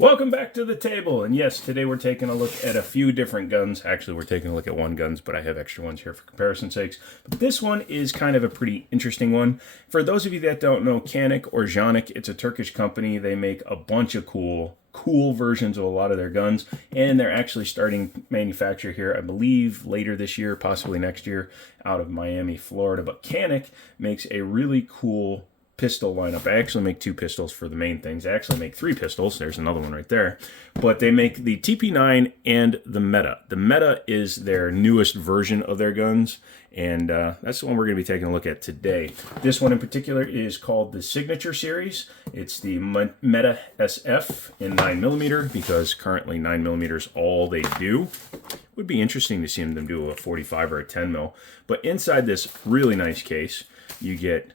Welcome back to the table, and yes, today we're taking a look at a few different guns. Actually, we're taking a look at one guns, but I have extra ones here for comparison sakes. But this one is kind of a pretty interesting one. For those of you that don't know, Canik or Canik, it's a Turkish company. They make a bunch of cool versions of a lot of their guns, and they're actually starting manufacture here, I believe, later this year, possibly next year, out of Miami, Florida. But Canik makes a really cool pistol lineup. I actually make two pistols for the main things. I actually make three pistols. There's another one right there. But they make the TP9 and the Meta. The Meta is their newest version of their guns, and that's the one we're going to be taking a look at today. This one in particular is called the Signature series. It's the Mete SF in 9mm, because currently 9mm is all they do. Would be interesting to see them do a 45 or a 10 mil. But inside this really nice case, you get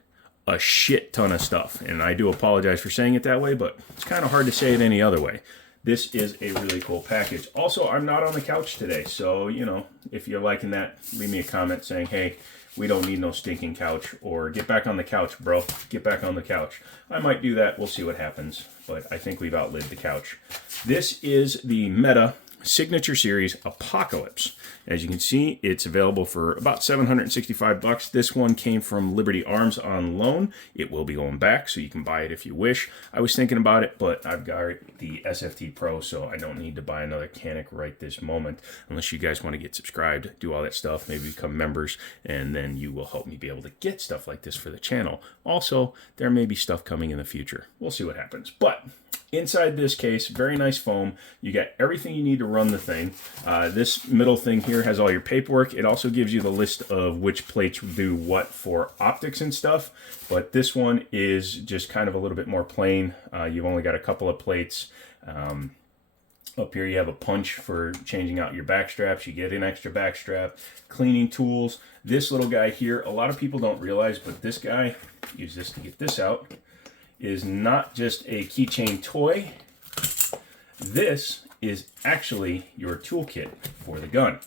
a shit ton of stuff, and I do apologize for saying it that way, but it's kind of hard to say it any other way. This is a really cool package. Also, I'm not on the couch today, so, you know, if you're liking that, leave me a comment saying, hey, we don't need no stinking couch, or get back on the couch, bro. Get back on the couch. I might do that. We'll see what happens, but I think we've outlived the couch. This is the Mete Signature Series Apocalypse. As you can see, it's available for about $765. This one came from Liberty Arms on loan. It will be going back, so you can buy it if you wish. I was thinking about it, but I've got the SFT Pro, so I don't need to buy another Canik right this moment, unless you guys want to get subscribed, do all that stuff, maybe become members, and then you will help me be able to get stuff like this for the channel. Also, there may be stuff coming in the future. We'll see what happens. But inside this case, very nice foam. You got everything you need to run the thing. This middle thing here has all your paperwork. It also gives you the list of which plates do what for optics and stuff. But this one is just kind of a little bit more plain. You've only got a couple of plates. Up here you have a punch for changing out your back straps. You get an extra back strap. Cleaning tools. This little guy here, a lot of people don't realize, but this guy, use this to get this out, is not just a keychain toy. This is actually your toolkit for the gun.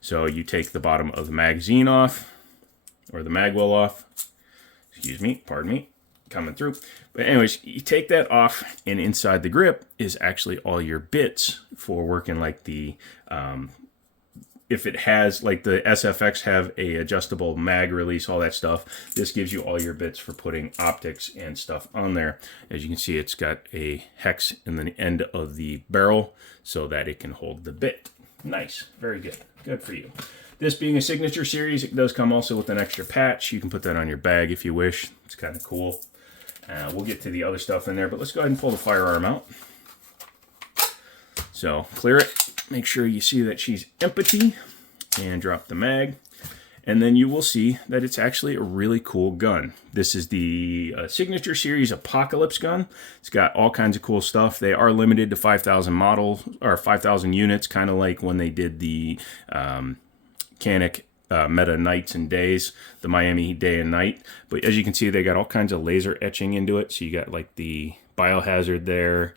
So you take the bottom of the magazine off, or the mag well off. Excuse me, pardon me, coming through. But anyways, you take that off, and inside the grip is actually all your bits for working like the if it has, like the SFX have a adjustable mag release, all that stuff, this gives you all your bits for putting optics and stuff on there. As you can see, it's got a hex in the end of the barrel so that it can hold the bit. Nice, very good, good for you. This being a Signature series, it does come also with an extra patch. You can put that on your bag if you wish. It's kind of cool. We'll get to the other stuff in there, but let's go ahead and pull the firearm out. So clear it. Make sure you see that she's empty, and drop the mag, and then you will see that it's actually a really cool gun. This is the Signature Series Apocalypse gun. It's got all kinds of cool stuff. They are limited to 5,000 models, or 5,000 units, kind of like when they did the Canik Mete Nights and Days, the Miami Day and Night. But as you can see, they got all kinds of laser etching into it. So you got like the biohazard there.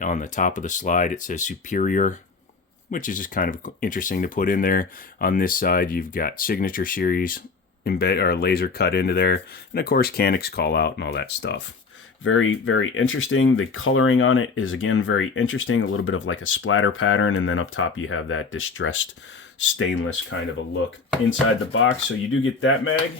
On the top of the slide, it says Superior, which is just kind of interesting to put in there. On this side, you've got Signature Series embed or laser cut into there, and of course Canik's call out and all that stuff. Very, very interesting. The coloring on it is again very interesting. A little bit of like a splatter pattern, and then up top you have that distressed stainless kind of a look inside the box. So you do get that mag,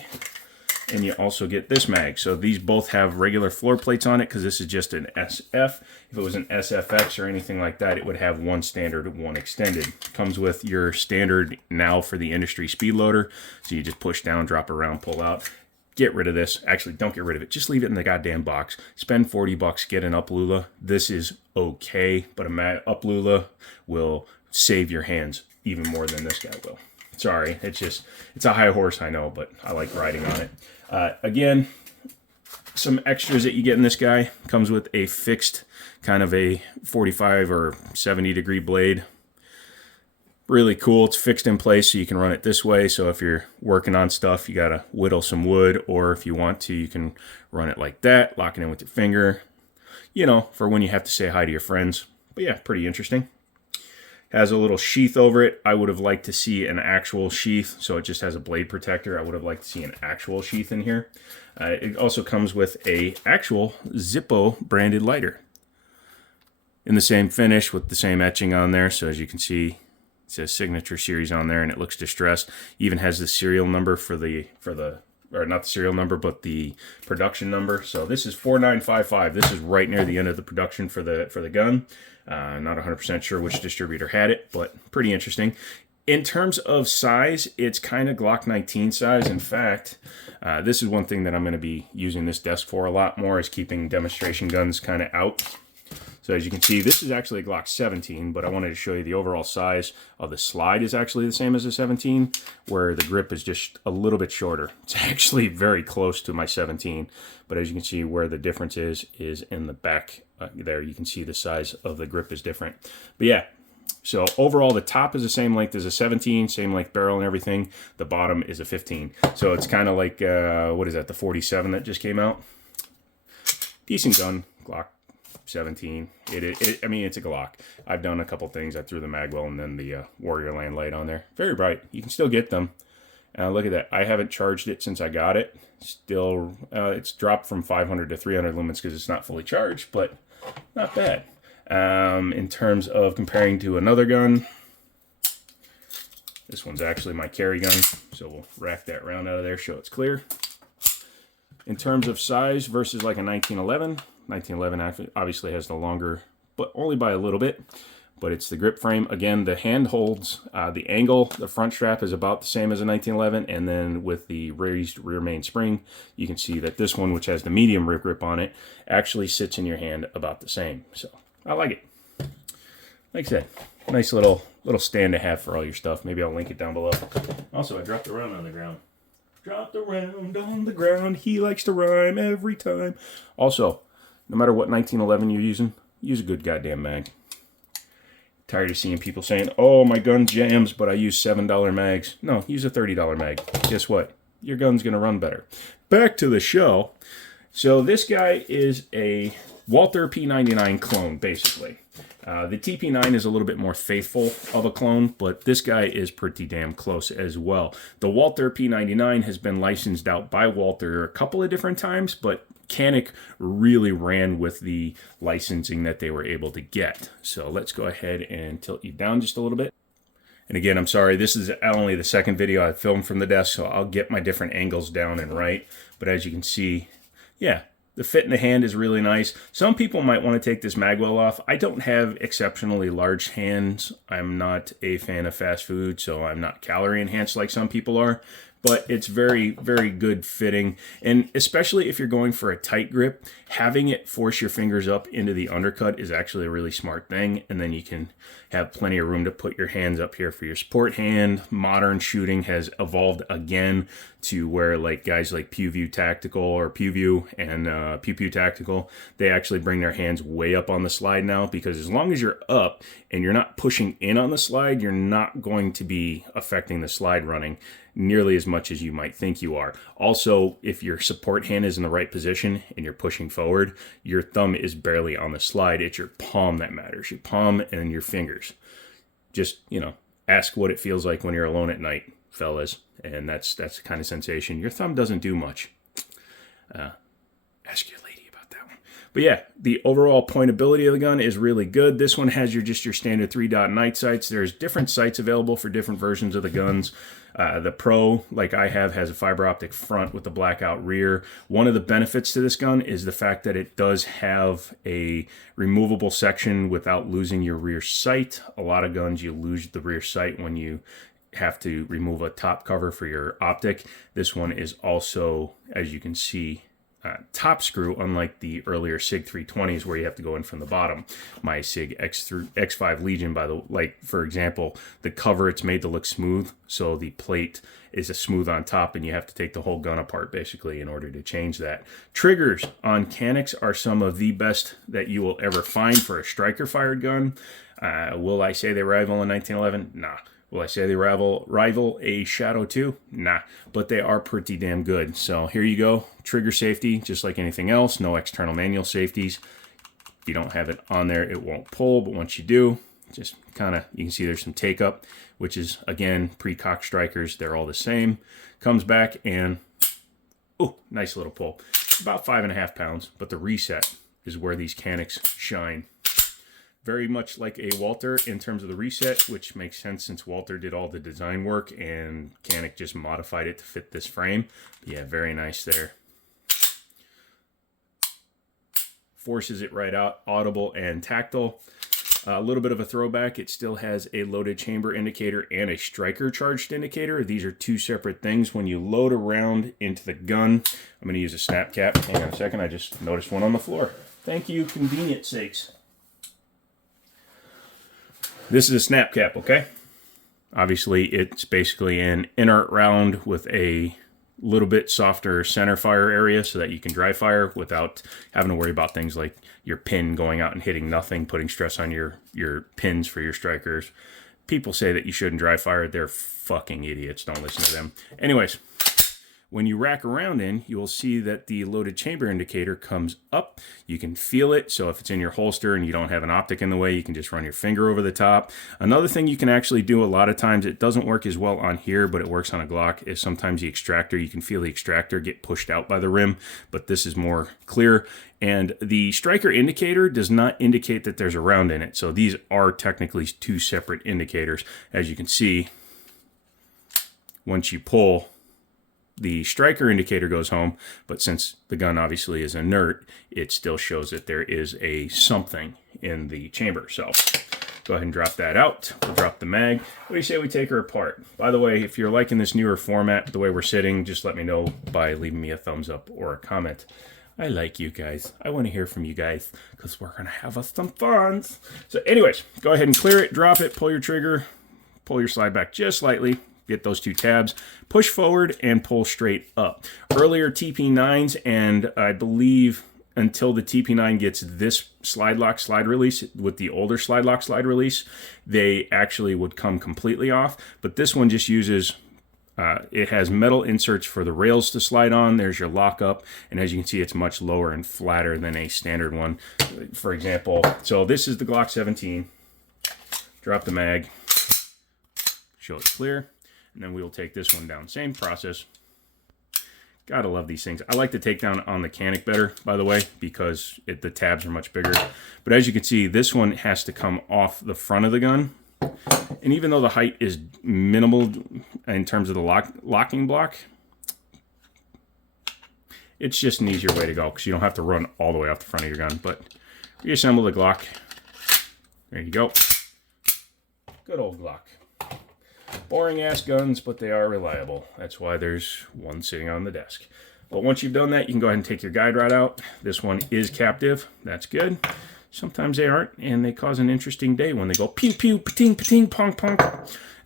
and you also get this mag. So these both have regular floor plates on it, because this is just an SF. If it was an SFX or anything like that, it would have one standard, one extended. Comes with your standard now for the industry speed loader. So you just push down, drop around, pull out. Get rid of this. Actually, don't get rid of it. Just leave it in the goddamn box. Spend 40 bucks, get an Uplula. This is okay, but a Uplula will save your hands even more than this guy will. Sorry, it's a high horse, I know, but I like riding on it. Again, some extras that you get in this guy. Comes with a fixed kind of a 45 or 70 degree blade. Really cool. It's fixed in place so you can run it this way. So if you're working on stuff, you got to whittle some wood, or if you want to, you can run it like that, lock it in with your finger, you know, for when you have to say hi to your friends. But yeah, pretty interesting. Has a little sheath over it. I would have liked to see an actual sheath, so it just has a blade protector. I would have liked to see an actual sheath in here. It also comes with a actual Zippo branded lighter. in the same finish with the same etching on there. So as you can see, it says Signature Series on there, and it looks distressed. Even has the serial number or not the serial number, but the production number. So this is 4955. This is right near the end of the production for the gun. Not 100% sure which distributor had it, but pretty interesting. In terms of size, it's kind of Glock 19 size. In fact, this is one thing that I'm going to be using this desk for a lot more, is keeping demonstration guns kind of out. So as you can see, this is actually a Glock 17, but I wanted to show you the overall size of the slide is actually the same as a 17, where the grip is just a little bit shorter. It's actually very close to my 17, but as you can see, where the difference is in the back there. You can see the size of the grip is different. But yeah, so overall, the top is the same length as a 17, same length barrel and everything. The bottom is a 15. So it's kind of like, what is that, the 47 that just came out? Decent gun, Glock 17. I mean, it's a Glock. I've done a couple things. I threw the magwell and then the Warrior Land light on there. Very bright. You can still get them. Look at that. I haven't charged it since I got it. Still, it's dropped from 500 to 300 lumens because it's not fully charged, but not bad. In terms of comparing to another gun, this one's actually my carry gun, so we'll rack that round out of there, show it's clear. In terms of size versus like a 1911, 1911 obviously has the longer, but only by a little bit, but it's the grip frame. Again, the hand holds, the angle, the front strap is about the same as a 1911, and then with the raised rear main spring, you can see that this one, which has the medium rear grip on it, actually sits in your hand about the same. So I like it. Like I said, nice little stand to have for all your stuff. Maybe I'll link it down below. Also, I dropped a round on the ground. Dropped a round on the ground. He likes to rhyme every time. Also, no matter what 1911 you're using, use a good goddamn mag. Tired of seeing people saying, oh, my gun jams, but I use $7 mags. No, use a $30 mag. Guess what? Your gun's going to run better. Back to the show. So this guy is a Walther P99 clone, basically. The TP9 is a little bit more faithful of a clone, but this guy is pretty damn close as well. The Walther P99 has been licensed out by Walther a couple of different times, but Canik really ran with the licensing that they were able to get. So let's go ahead and tilt you down just a little bit. And again, I'm sorry, this is only the second video I filmed from the desk, so I'll get my different angles down and right. But as you can see, yeah, the fit in the hand is really nice. Some people might want to take this magwell off. I don't have exceptionally large hands. I'm not a fan of fast food, so I'm not calorie enhanced like some people are. But it's very, very good fitting. And especially if you're going for a tight grip, having it force your fingers up into the undercut is actually a really smart thing. And then you can have plenty of room to put your hands up here for your support hand. Modern shooting has evolved again to where like guys like PewView Tactical or PewView and Pew Pew Tactical, they actually bring their hands way up on the slide now, because as long as you're up and you're not pushing in on the slide, you're not going to be affecting the slide running nearly as much as you might think you are. Also, if your support hand is in the right position and you're pushing forward, your thumb is barely on the slide. It's your palm that matters, your palm and your fingers. Just, you know, ask what it feels like when you're alone at night, fellas, and that's the kind of sensation. Your thumb doesn't do much. Ask your lady about that one. But yeah, the overall pointability of the gun is really good. This one has your standard 3-dot night sights. There's different sights available for different versions of the guns. The Pro, like I have, has a fiber optic front with the blackout rear. One of the benefits to this gun is the fact that it does have a removable section without losing your rear sight. A lot of guns, you lose the rear sight when you have to remove a top cover for your optic. This one is also, as you can see, top screw, unlike the earlier SIG 320s where you have to go in from the bottom. My SIG X5 Legion, for example, the cover, it's made to look smooth, so the plate is a smooth on top and you have to take the whole gun apart basically in order to change that. Triggers on Caniks are some of the best that you will ever find for a striker fired gun. Will I say they rival a 1911? Nah. Will I say they rival a Shadow 2? Nah, but they are pretty damn good. So here you go. Trigger safety, just like anything else. No external manual safeties. If you don't have it on there, it won't pull. But once you do, just kind of, you can see there's some take up, which is, again, pre-cock strikers. They're all the same. Comes back and, oh, nice little pull. About 5.5 pounds, but the reset is where these Caniks shine. Very much like a Walter in terms of the reset, which makes sense since Walter did all the design work and Canik just modified it to fit this frame. Yeah, very nice there. Forces it right out, audible and tactile. A little bit of a throwback, it still has a loaded chamber indicator and a striker charged indicator. These are two separate things. When you load a round into the gun, I'm going to use a snap cap. Hang on a second, I just noticed one on the floor. Thank you, convenience sakes. This is a snap cap, okay? Obviously, it's basically an inert round with a little bit softer center fire area so that you can dry fire without having to worry about things like your pin going out and hitting nothing, putting stress on your pins for your strikers. People say that you shouldn't dry fire. They're fucking idiots. Don't listen to them. Anyways, when you rack around in, you will see that the loaded chamber indicator comes up. You can feel it, so if it's in your holster and you don't have an optic in the way, you can just run your finger over the top. Another thing you can actually do a lot of times, it doesn't work as well on here, but it works on a Glock, is sometimes the extractor, you can feel the extractor get pushed out by the rim, but this is more clear. And the striker indicator does not indicate that there's a round in it, so these are technically two separate indicators. As you can see, once you pull, the striker indicator goes home, but since the gun obviously is inert, it still shows that there is a something in the chamber. So go ahead and drop that out. We'll drop the mag. What do you say we take her apart? By the way, if you're liking this newer format, the way we're sitting, just let me know by leaving me a thumbs up or a comment. I like you guys. I want to hear from you guys because we're going to have us some fun. So anyways, go ahead and clear it, drop it, pull your trigger, pull your slide back just slightly. Get those two tabs, push forward and pull straight up. Earlier TP9s, and I believe until the TP9 gets this slide lock slide release with the older slide lock slide release, they actually would come completely off. But this one just uses, it has metal inserts for the rails to slide on. There's your lockup, and as you can see, it's much lower and flatter than a standard one. For example, so this is the Glock 17. Drop the mag, show it clear. And then we will take this one down. Same process. Gotta love these things. I like the takedown on the Canik better, by the way, because the tabs are much bigger. But as you can see, this one has to come off the front of the gun. And even though the height is minimal in terms of the locking block, it's just an easier way to go because you don't have to run all the way off the front of your gun. But reassemble the Glock. There you go. Good old Glock. Boring ass guns, but they are reliable. That's why there's one sitting on the desk. But once you've done that, you can go ahead and take your guide rod out. This one is captive. That's good. Sometimes they aren't, and they cause an interesting day when they go pew pew, pating, pating, pong, pong.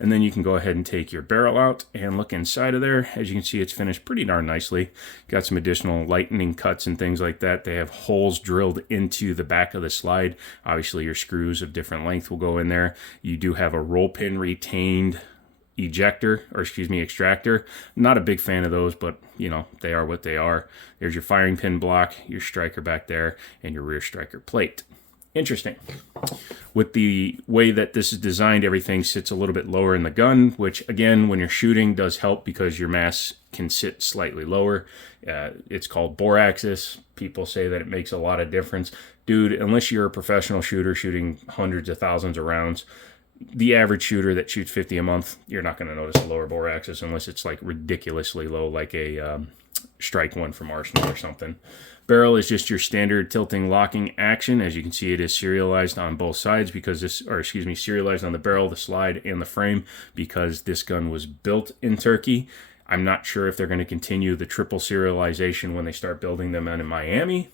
And then you can go ahead and take your barrel out and look inside of there. As you can see, it's finished pretty darn nicely. Got some additional lightning cuts and things like that. They have holes drilled into the back of the slide. Obviously, your screws of different length will go in there. You do have a roll pin retained extractor. Not a big fan of those, but you know, they are what they are. There's your firing pin block, your striker back there, and your rear striker plate. Interesting. With the way that this is designed, everything sits a little bit lower in the gun, which again, when you're shooting, does help because your mass can sit slightly lower. It's called bore axis. People say that it makes a lot of difference. Dude, unless you're a professional shooter shooting hundreds of thousands of rounds, the average shooter that shoots 50 a month, you're not going to notice a lower bore axis unless it's like ridiculously low, like a strike one from Arsenal or something. Barrel is just your standard tilting locking action. As you can see, it is serialized on both sides because serialized on the barrel, the slide, and the frame because this gun was built in Turkey. I'm not sure if they're going to continue the triple serialization when they start building them in Miami.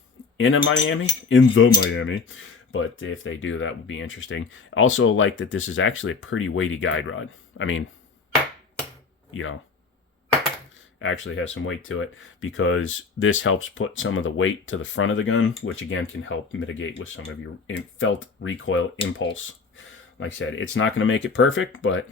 But if they do, that would be interesting. Also like that this is actually a pretty weighty guide rod. I mean, you know, actually has some weight to it because this helps put some of the weight to the front of the gun, which again can help mitigate with some of your felt recoil impulse. Like I said, it's not going to make it perfect, but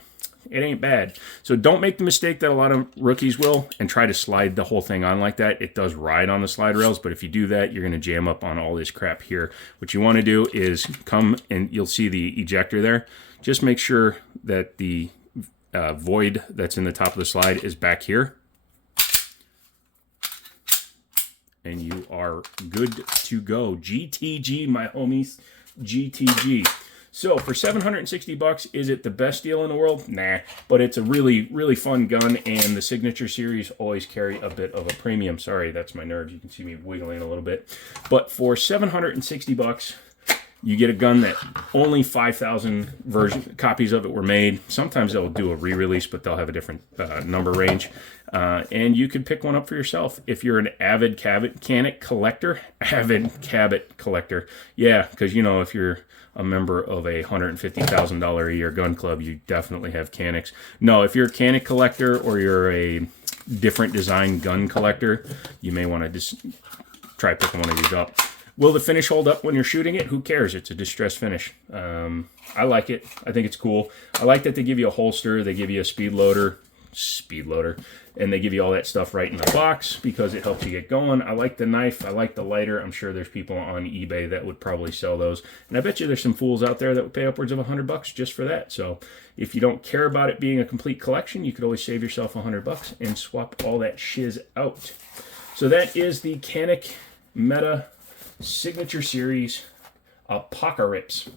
it ain't bad. So don't make the mistake that a lot of rookies will and try to slide the whole thing on like that. It does ride on the slide rails, but if you do that, you're going to jam up on all this crap here. What you want to do is come and you'll see the ejector there. Just make sure that the void that's in the top of the slide is back here. And you are good to go. GTG, my homies. GTG. So for 760 bucks, is it the best deal in the world? Nah, but it's a really, really fun gun, and the Signature series always carry a bit of a premium. Sorry, that's my nerves. You can see me wiggling a little bit. But for 760 bucks, you get a gun that only 5,000 copies of it were made. Sometimes they'll do a re-release, but they'll have a different number range. And you can pick one up for yourself. If you're an avid Canik collector, yeah, because, you know, if you're a member of a $150,000 a year gun club, you definitely have Caniks. No, if you're a Canik collector or you're a different design gun collector, you may want to just try picking one of these up. Will the finish hold up when you're shooting it? Who cares? It's a distressed finish. I like it. I think it's cool. I like that they give you a holster. They give you a speed loader, and they give you all that stuff right in the box because it helps you get going. I like the knife. I like the lighter. I'm sure there's people on eBay that would probably sell those. And I bet you there's some fools out there that would pay upwards of $100 just for that. So if you don't care about it being a complete collection, you could always save yourself $100 and swap all that shiz out. So that is the Canik Mete Signature Series Apocalypse.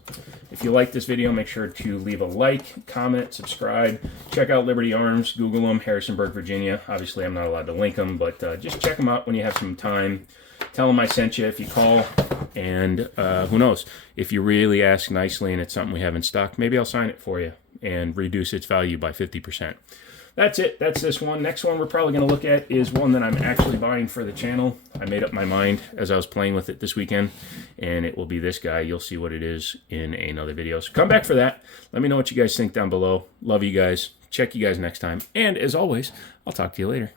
If you like this video, make sure to leave a like, comment, subscribe. Check out Liberty Arms. Google them, Harrisonburg, Virginia. Obviously, I'm not allowed to link them, but just check them out when you have some time. Tell them I sent you if you call. And who knows? If you really ask nicely and it's something we have in stock, maybe I'll sign it for you and reduce its value by 50%. That's it. That's this one. Next one we're probably going to look at is one that I'm actually buying for the channel. I made up my mind as I was playing with it this weekend, and it will be this guy. You'll see what it is in another video. So come back for that. Let me know what you guys think down below. Love you guys. Check you guys next time. And as always, I'll talk to you later.